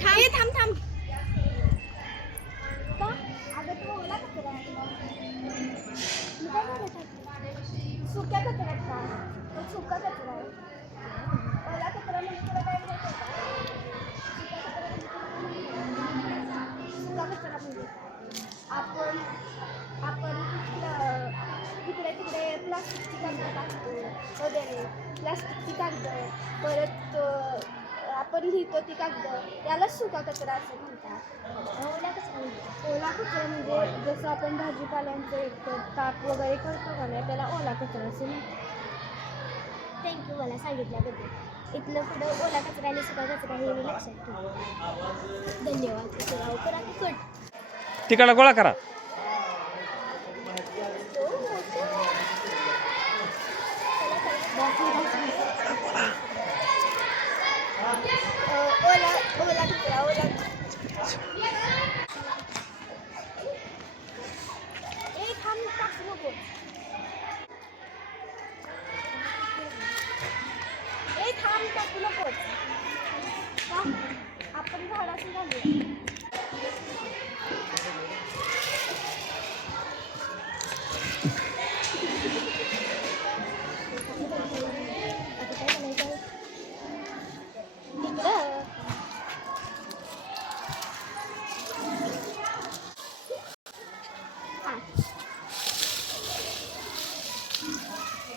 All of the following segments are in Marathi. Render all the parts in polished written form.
थांब थांब. सुक्या कचऱ्यात का सुका कचरा आहे. ओला कचरा म्हणजे तुला काय माहिती आहे का? सुका कचरा म्हणजे आपण आपण तिकडे तिकडे प्लास्टिकची कागद टाकतो वगैरे. प्लास्टिकची कागद परत आपण लिहितो ती कागद त्याला सुका कचरा असं म्हणतात. ओला कचरा म्हणजे जसं आपण भाजीपाल्यांचं एक ताप वगैरे करतो का नाही त्याला ओला कचरा असं म्हणतात. थँक्यू मला सांगितल्याबद्दल. इथलं पुढं ओला कचरा आणि सुका कचरा हे मी लक्षात ठेवू. धन्यवाद. करा की कट तिकडला गोळा करा. ओला कचरा थांब टाकू नको. थांब टाकू नकोच. आपण झाडाची घालूया.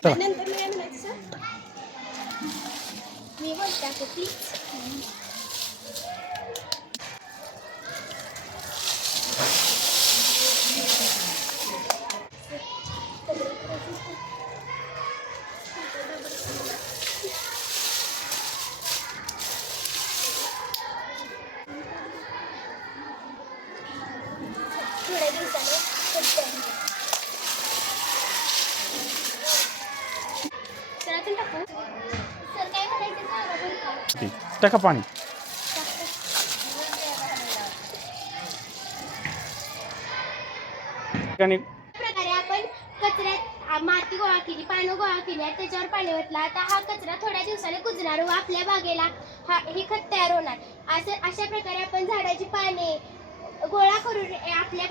नंतर मी म्हणायचं मी बोलते आता प्लीज. थोड्या दिवसाने टाकू. सर काय करायचं टाका पाणी. प्रकारे आपण कचऱ्यात माती गोळा केली, पानं गोळा केली आणि त्याच्यावर पाणी ओतलं. आता हा कचरा थोड्या दिवसाने कुजणार व आपल्या बागेला हे खत तयार होणार. अशा प्रकारे आपण झाडाची पाने गोळा करून आपल्या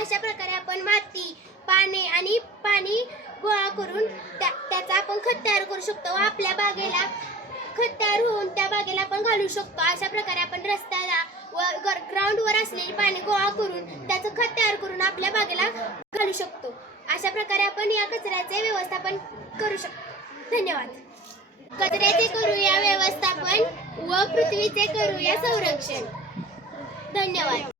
अशा प्रकारे आपण माती पाने आणि पाणी गोळा करून त्याचा आपण खत तयार करू शकतो व आपल्या बागेला खत तयार होऊन त्या बागेला आपण घालू शकतो. अशा प्रकारे आपण रस्त्याला व ग्राउंडवर असलेली पाणी गोळा करून त्याचं खत तयार करून आपल्या बागेला घालू शकतो. अशा प्रकारे आपण या कचऱ्याचे व्यवस्थापन करू शकतो. धन्यवाद. कचऱ्याचे करूया व्यवस्थापन व पृथ्वीचे करूया संरक्षण. धन्यवाद.